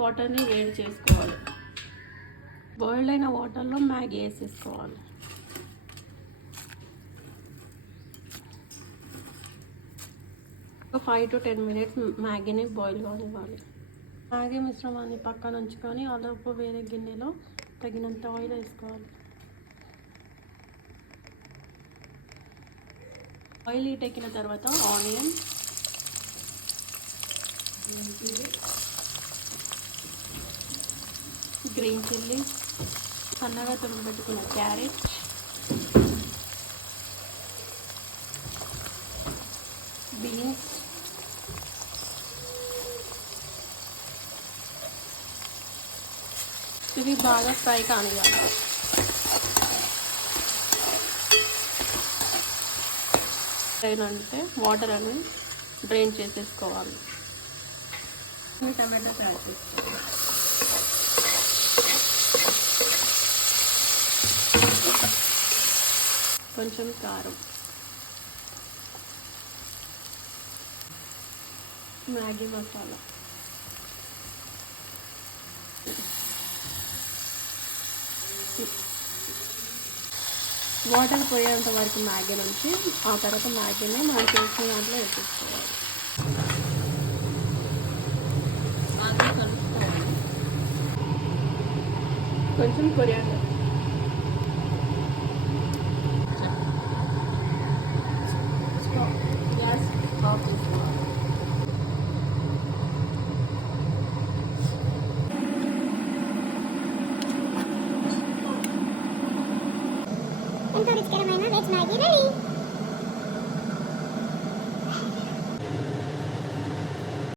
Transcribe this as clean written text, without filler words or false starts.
వాటర్ని వేడి చేసుకోవాలి. బాయిల్డ్ అయిన వాటర్లో మ్యాగీ వేసేసుకోవాలి. ఒక 5 to 10 minutes మ్యాగీని బాయిల్ కానివ్వాలి. మ్యాగీ మిశ్రమాన్ని పక్కన ఉంచుకొని అలోపు వేరే గిన్నెలో తగినంత ఆయిల్ వేసుకోవాలి. ఆయిల్ హీట్ ఎక్కిన తర్వాత ఆనియన్, గ్రీన్ చిల్లీ, సన్నగా తురుము పెట్టుకున్న క్యారెట్, బీన్స్, ఇవి బాగా ఫ్రై కానివ్వాలి. అంటే వాటర్ అని డ్రైన్ చేసేసుకోవాలి. టమాటోస్ యాడ్ చేసుకోవాలి. కొంచెం కారం, మ్యాగీ మసాలా, వాటర్ పోయేంత వరకు మ్యాగీ నుంచి ఆ తర్వాత మ్యాగీని మనం చేసిన దాంట్లో వేసేసుకోవాలి. బాగా కలుపుకోవాలి. కొంచెం కొరియాండర్, గ్యాస్ ఆఫ్ చేసుకోవాలి. ఎంతో రుచికరమైన వెజ్ మ్యాగీ రెడీ.